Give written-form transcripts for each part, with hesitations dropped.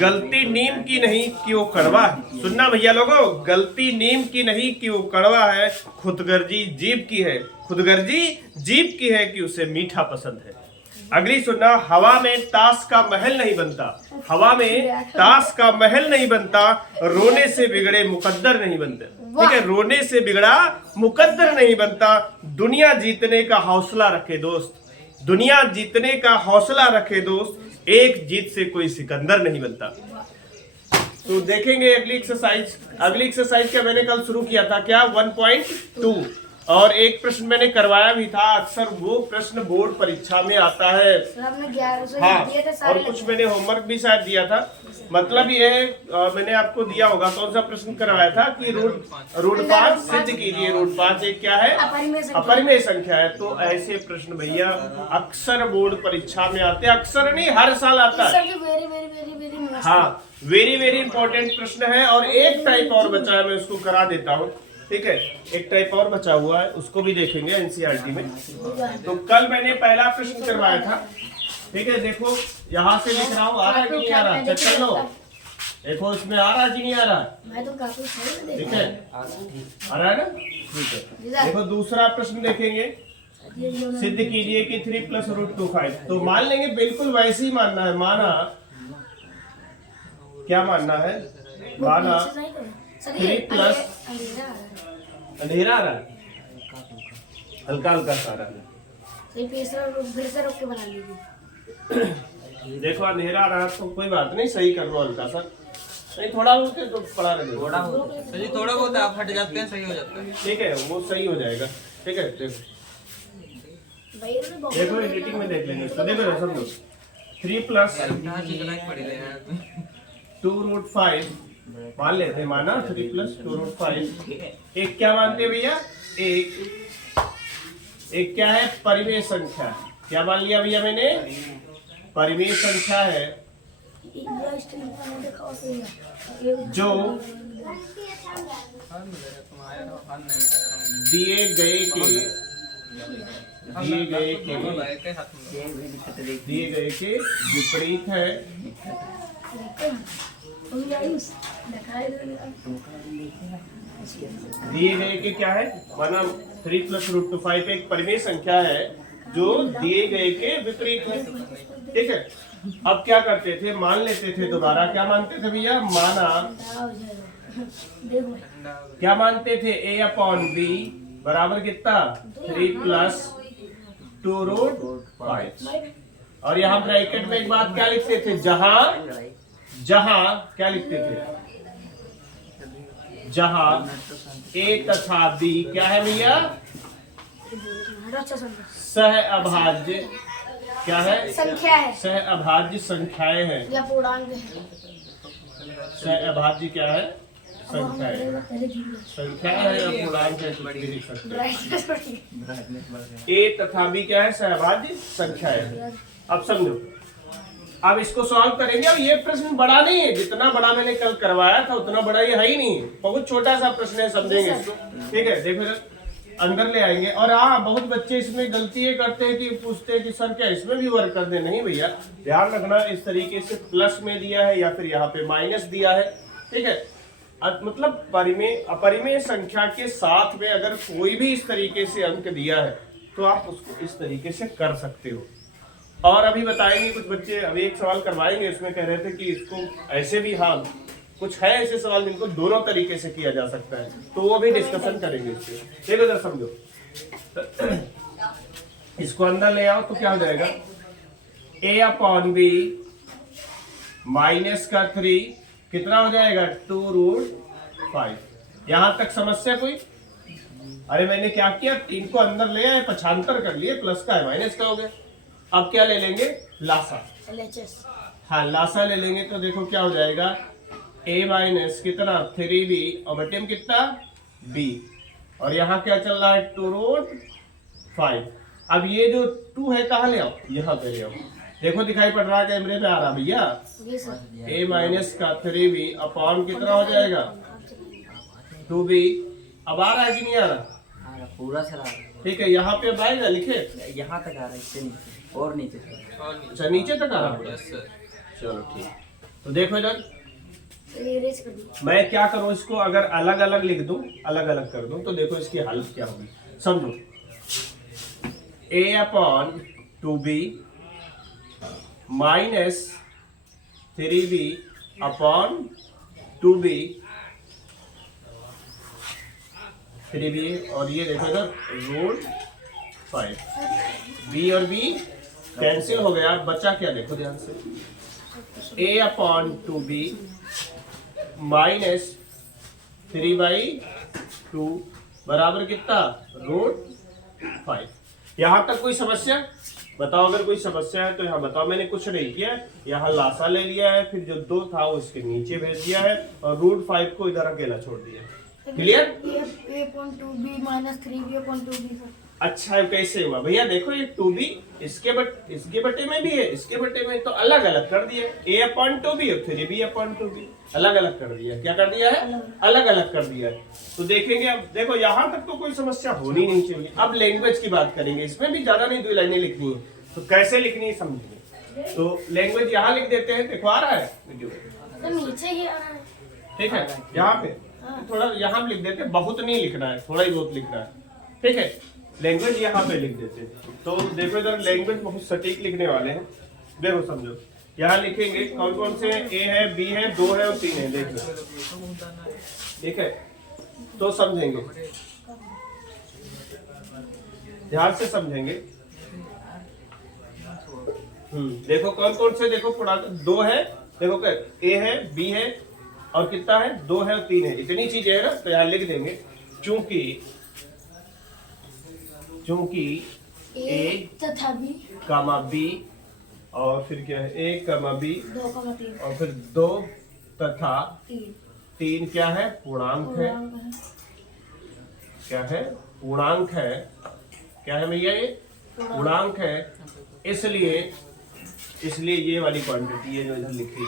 गलती नीम की नहीं कि वो कड़वा है। सुनना भैया लोगों, गलती नीम की नहीं कि वो कड़वा है, खुदगर्जी जीभ की है, खुदगर्जी जीभ की है कि उसे मीठा पसंद है। अगली सुनना, हवा में ताश का महल नहीं बनता, हवा में ताश का महल नहीं बनता, रोने से बिगड़े मुकद्दर नहीं बनते। ठीक है, रोने से बिगड़ा मुकद्दर नहीं बनता। दुनिया जीतने का हौसला रखे दोस्त, दुनिया जीतने का हौसला रखे दोस्त, एक जीत से कोई सिकंदर नहीं बनता। तो देखेंगे अगली एक्सरसाइज। अगली एक्सरसाइज क्या मैंने कल शुरू किया था, क्या 1.2, और एक प्रश्न मैंने करवाया भी था। अक्सर वो प्रश्न बोर्ड परीक्षा में आता है। हाँ, और कुछ मैंने होमवर्क भी शायद दिया था। मतलब ये मैंने आपको दिया होगा, कौन सा प्रश्न करवाया था कि रूट 5 सिद्ध कीजिए। रूट 5 एक क्या है, अपरिमेय संख्या है। तो ऐसे प्रश्न भैया अक्सर बोर्ड परीक्षा में आते हैं, अक्सर नहीं हर साल आता है। हाँ, वेरी वेरी इंपॉर्टेंट प्रश्न है। और एक टाइप और बचा है, मैं उसको करा देता हूँ। ठीक है, एक टाइप और बचा हुआ है, उसको भी देखेंगे एनसीईआरटी में। तो कल मैंने पहला प्रश्न करवाया था। ठीक है, देखो यहाँ से लिख रहा हूँ, आ रहा कि नहीं आ रहा, चेक कर लो। देखो इसमें आ रहा कि नहीं आ रहा, ठीक है, आ रहा है ना, ठीक है। देखो दूसरा प्रश्न देखेंगे, सिद्ध कीजिए कि 3 + √25। तो मान लेंगे बिल्कुल वैसे ही मानना है। माना, क्या मानना है, माना 3 अंधेरा आ रहा है, हल्का हल्का सा रहा है। देखो अंधेरा आ रहा है तो कोई बात नहीं, सही कर लो हल्का सा, नहीं थोड़ा बहुत तो पड़ा रहे, थोड़ा बहुत फट जाते हैं, सही हो जाता है। ठीक है, वो सही हो जाएगा। ठीक है, देखो एडिटिंग में देख लेंगे इसको। देखो सब लोग 3 + 2√5 मान लेते हैं। माना 3 + 2√5 एक क्या मानते भैया, एक क्या है, परिमेय संख्या। क्या मान लिया भैया मैंने, परिमेय संख्या है जो दिए गए के विपरीत है, दिए गए के क्या है, माना 3 + √25 एक परिमेय संख्या है जो दिए गए के विपरीत है। ठीक है, अब क्या करते थे, मान लेते थे दोबारा, क्या मानते थे भैया, माना क्या मानते थे, A/B बराबर कितना, 3 + 2√5। और यहाँ ब्रैकेट में एक बात क्या लिखते थे, जहां क्या लिखते थे, जहां A तथा B क्या है भैया, सह अभाज्य, क्या है, संख्या है, सह अभाज्य संख्याएं हैं, या पूर्णांक है। सह अभाज्य क्या है, संख्या है या पूर्णांक है, कुछ भी लिख सकते हैं। A तथा B क्या है, सहभाज्य संख्या है। अब समझो, अब इसको सॉल्व करेंगे। अब ये प्रश्न बड़ा नहीं है, जितना बड़ा मैंने कल करवाया था उतना बड़ा ये है ही नहीं, बहुत छोटा सा प्रश्न है, समझेंगे इसको। ठीक है, देखो अंदर ले आएंगे। और हाँ, बहुत बच्चे इसमें गलती ये करते हैं कि पूछते हैं कि सर क्या इसमें भी वर्क कर दे। नहीं भैया, ध्यान रखना, इस तरीके से प्लस में दिया है या फिर यहाँ पे माइनस दिया है। ठीक है, मतलब अपरिमेय संख्या के साथ में अगर कोई भी इस तरीके से अंक दिया है तो आप उसको इस तरीके से कर सकते हो। और अभी बताएंगे कुछ बच्चे, अभी एक सवाल करवाएंगे, इसमें कह रहे थे कि इसको ऐसे भी, हाँ कुछ है ऐसे सवाल जिनको दोनों तरीके से किया जा सकता है, तो वो भी डिस्कशन करेंगे इससे। देखो जरा समझो, इसको अंदर ले आओ तो क्या हो जाएगा, A/B -3 कितना हो जाएगा, 2√5। यहां तक समस्या कोई? अरे मैंने क्या किया, 3 को अंदर ले आए, पक्षांतर कर लिए, प्लस का है माइनस का हो गया। अब क्या ले लेंगे, लासा। हाँ, लासा ले लेंगे तो देखो क्या हो जाएगा, A माइनस कितना 3B और बटे कितना B, और यहाँ क्या चल रहा है 2√5। अब ये जो 2 है कहाँ ले आओ, यहाँ पे ले आओ। देखो दिखाई पड़ रहा है, कैमरे में आ रहा भैया, A माइनस का 3B अपॉन कितना हो जाएगा 2B। अब आ रहा है कि नहीं आ रहा, पूरा चला। ठीक है, यहाँ पे अब आएगा, लिखे यहाँ तक आ रहा है, इससे नीचे और नीचे, अच्छा नीचे तक आ रहा है, चलो ठीक। तो देखो इधर erase कर दो। मैं क्या करूं, इसको अगर अलग अलग लिख दूं, अलग अलग कर दूं, तो देखो इसकी हालत क्या होगी। समझो, a/2b माइनस 3b/2b, 3b, और ये देखो इधर √5। b और b कैंसिल हो गया, बचा क्या देखो ध्यान से, a/2b माइनस 3/2 बराबर कितना, √5। यहां तक कोई समस्या बताओ, अगर कोई समस्या है तो यहाँ बताओ। मैंने कुछ नहीं किया, यहाँ लासा ले लिया है, फिर जो 2 था वो इसके नीचे भेज दिया है और √5 को इधर अकेला छोड़ दिया। क्लियर? a/2b minus 3b/2b। अच्छा, कैसे हुआ भैया, देखो ये 2b इसके बटे में भी है, इसके बटे में, तो अलग अलग कर दिया, a/2b और 3b/2b अलग अलग कर दिया। क्या कर दिया है, अलग अलग कर दिया है। तो देखेंगे, अब देखो यहां तक तो कोई समस्या होनी नहीं चाहिए। अब लैंग्वेज की बात करेंगे, इसमें भी ज्यादा नहीं 2 लाइनें लिखनी है, तो कैसे लिखनी है समझेंगे। तो लैंग्वेज यहाँ लिख देते हैं, देखो आ रहा है वीडियो, तो नीचे ही आ रहा है। ठीक है, यहाँ पे थोड़ा यहाँ लिख देते हैं, बहुत नहीं लिखना है, थोड़ा ही बहुत लिखना है, ठीक है। लैंग्वेज यहाँ पे लिख देते हैं। तो देखो इधर लैंग्वेज बहुत सटीक लिखने वाले हैं, देखो समझो। यहाँ लिखेंगे कौन कौन से, ए है, बी है, 2 है और 3 है, देख लो, ठीक है। तो समझेंगे, ध्यान से समझेंगे। देखो कौन कौन से, देखो पुराना 2 है, देखो क्या, ए है, बी है और कितना है, 2 है और 3 है, इतनी चीजें है ना। तो यहाँ लिख देंगे, चूंकि ए तथा b कामा बी, और फिर क्या है, ए कामा बी, 2,3 और फिर 2 तथा 3 क्या है, पूर्णांक है। क्या है, पूर्णांक है। क्या है भैया, ये पूर्णांक है। इसलिए ये वाली क्वांटिटी है जो इधर लिखी,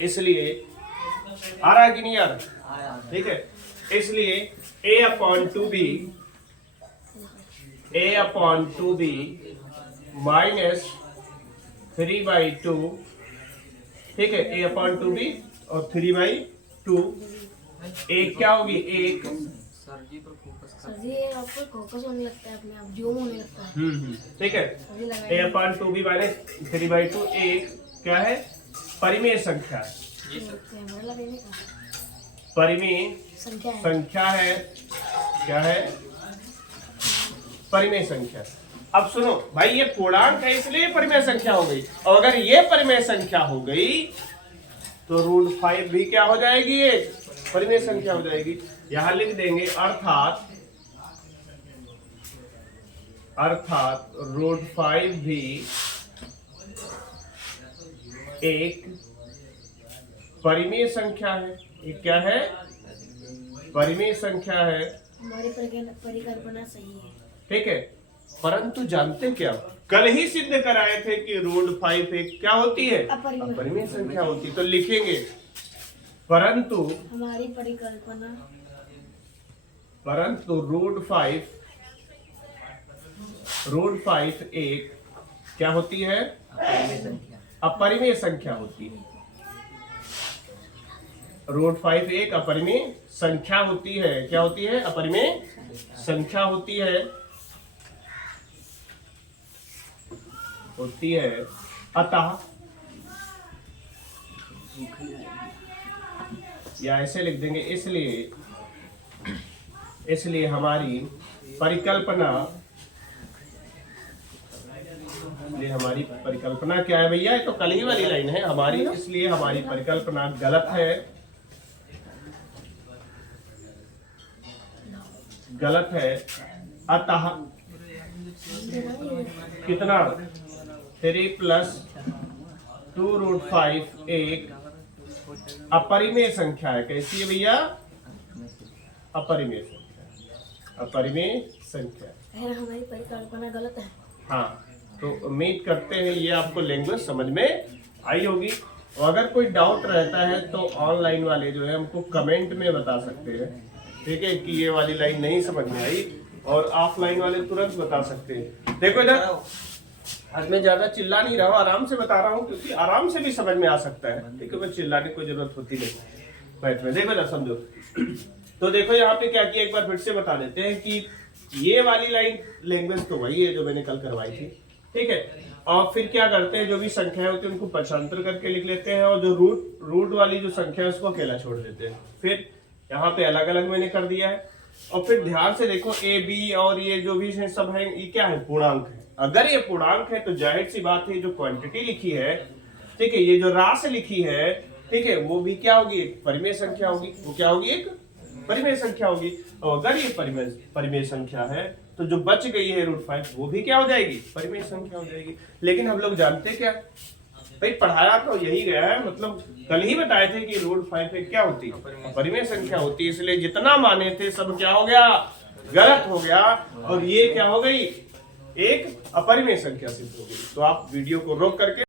इसलिए आ रहा है कि नहीं आ रहा, ठीक है। इसलिए a/2b माइनस 3/2, ठीक है, a/2b और 3/2 एक क्या होगी, एक सर जी आपको फोकस होने लगता है, अपने आप जूम होने लगता है। ठीक है। a/2b माइनस 3/2 एक क्या है, परिमेय संख्या है, परिमेय संख्या है। क्या है, परिमेय संख्या। अब सुनो भाई, ये पूर्णांक है इसलिए परिमेय संख्या हो गई, और अगर ये परिमेय संख्या हो गई तो √5 भी क्या हो जाएगी, एक परिमेय संख्या हो जाएगी। यहां लिख देंगे, अर्थात √5 भी एक परिमेय संख्या है। ये क्या है, परिमेय संख्या है। हमारी परिकल्पना सही है, ठीक है। परंतु जानते क्या, कल ही सिद्ध कराए थे कि √5 एक क्या होती है, अपरिमेय संख्या होती है। तो लिखेंगे, परंतु हमारी परिकल्पना, परंतु √5 एक क्या होती है, अपरिमेय संख्या होती है। √5 एक अपरिमेय संख्या होती है। क्या होती है, अपरिमेय संख्या होती है, अतः, या ऐसे लिख देंगे, इसलिए हमारी परिकल्पना क्या है भैया, ये तो कल ही वाली लाइन है हमारी। इसलिए हमारी परिकल्पना गलत है, अतः कितना, 3 + 2√5 एक अपरिमेय संख्या है। कैसी है भैया, अपरिमेय संख्या। हमारी परिकल्पना गलत है। हाँ, तो उम्मीद करते हैं ये आपको लैंग्वेज समझ में आई होगी। और अगर कोई डाउट रहता है तो ऑनलाइन वाले जो है हमको कमेंट में बता सकते हैं, ठीक है, कि ये वाली लाइन नहीं समझ में आई, और ऑफलाइन वाले तुरंत बता सकते हैं। देखो इधर आज मैं ज्यादा चिल्ला नहीं रहा हूँ, आराम से बता रहा हूँ, क्योंकि आराम से भी समझ में आ सकता है, ठीक है, मैं चिल्लाने की कोई जरूरत होती नहीं। बैठ में देखो ना, समझो। तो देखो यहाँ पे क्या किया, एक बार फिर से बता देते हैं कि ये वाली लाइन लैंग्वेज तो वही है जो मैंने कल करवाई थी, ठीक है। और फिर क्या करते हैं, जो भी संख्या होती है उनको पक्षांतर करके लिख लेते हैं, और जो रूट वाली जो संख्या है उसको अकेला छोड़ देते हैं। फिर यहाँ पे अलग अलग मैंने कर दिया है। और फिर ध्यान से देखो, ए बी और ये जो भी है सब है, ये क्या है, पूर्णांक है। अगर ये पूर्णांक है तो जाहिर सी बात है, जो क्वांटिटी लिखी है, ठीक है, ये जो राशि लिखी है, ठीक है, वो भी क्या होगी, एक परिमेय संख्या होगी। वो क्या होगी, एक परिमेय संख्या होगी। और अगर ये परिमेय संख्या है तो जो बच गई है √5 वो भी क्या हो जाएगी, परिमेय संख्या हो जाएगी। लेकिन हम लोग जानते क्या भाई, पढ़ाया तो यही गया है, मतलब कल ही बताए थे कि √5 क्या होती है, परिमेय संख्या होती है। इसलिए जितना माने थे सब क्या हो गया, गलत हो गया, और ये क्या हो गई, एक अपरिमेय संख्या सिद्ध हो गई। तो आप वीडियो को रोक करके